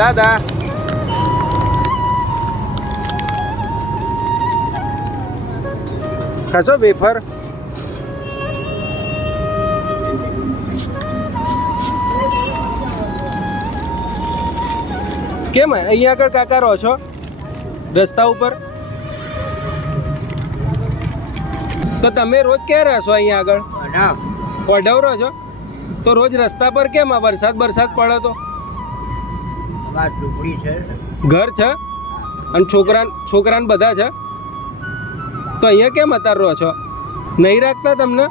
દાદા ખાશો વેફર? કેમ અહીંયા આગળ કાકા રહો છો રસ્તા ઉપર? તો તમે રોજ ક્યાં રહેશો અહીંયા આગળ? ઓઢવ રહો છો તો રોજ રસ્તા પર કેમ? આ વરસાદ પડે તો ઘર છે અને છોકરાને બધા છે તો અહીંયા કેમ અત્યારે રહો છો? નહીં રાખતા તમને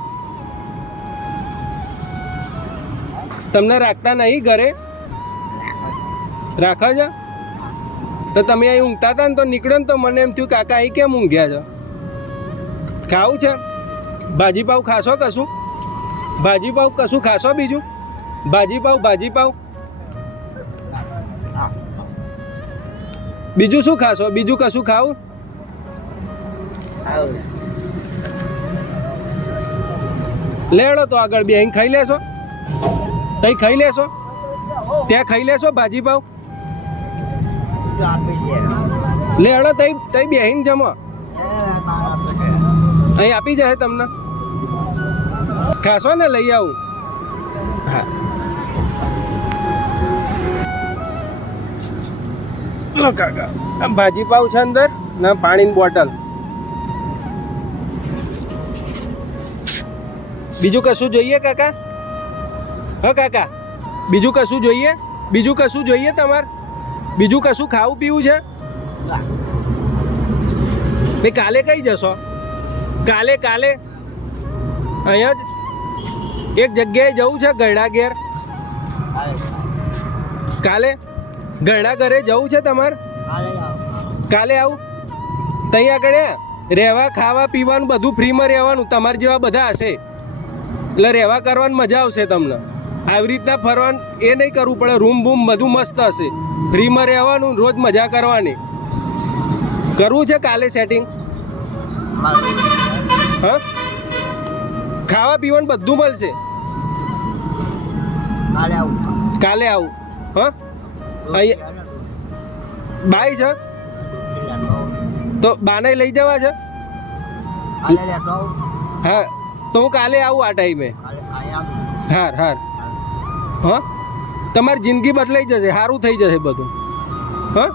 રાખતા નહીં ઘરે? રાખો છો તો તમે અહીં ઊંઘતા હતા ને તો નીકળ્યો ને તો મને એમ થયું કાકા અહીં કેમ ઊંઘ્યા છો? ખાવું છે? ભાજી પાવ ખાશો? કશું ભાજી પાવ કશું ખાશો? બીજું ભાજી પાવ બીજું શું ખાશો? બીજું કશું ખાવું? લેડો તો આગળ બે અહીં ખાઈ લેશો? તઈ ખાઈ લેશો? ત્યાં ખાઈ લેશો ભાજી પાવ? લેડો તઈ બેહીને જમો, અહીં આપી જશે તમને. ખાશો ને? લઈ આવું. હા લો કાકા, આમ ભાજી પાવ છે અંદર ને પાણીની બોટલ. બીજું કશું જોઈએ કાકા? હા કાકા, બીજું કશું જોઈએ? બીજું કશું જોઈએ તમારે? બીજું કશું ખાવું પીવું છે? ભાઈ કાલે કઈ જશો? કાલે અહીંયા જ એક જગ્યાએ જવું છે ગરડા ઘેર. કાલે ગરડા ઘરે જવું છે તમારે? કાલે આવું. ત્યાં આગળ રહેવા ખાવા પીવાનું બધું ફ્રીમાં રહેવાનું. તમારા જેવા બધા હશે એટલે રહેવા કરવાની મજા આવશે તમને. આવી રીતના ફરવાનું એ નહીં કરવું પડે. રૂમ બૂમ બધું મસ્ત હશે. ફ્રીમાં રહેવાનું, રોજ મજા કરવાની. કરવું છે કાલે સેટિંગ? હા, ખાવા પીવાનું બધું મળશે. કાલે આવું. હા, અહીંયા બાઈ છે તો બાને લઈ જવા છે? હા, તો હું કાલે આવું આ ટાઈમે. હાર હા, તમારી જિંદગી બદલાઈ જશે, સારું થઈ જશે બધું. હા.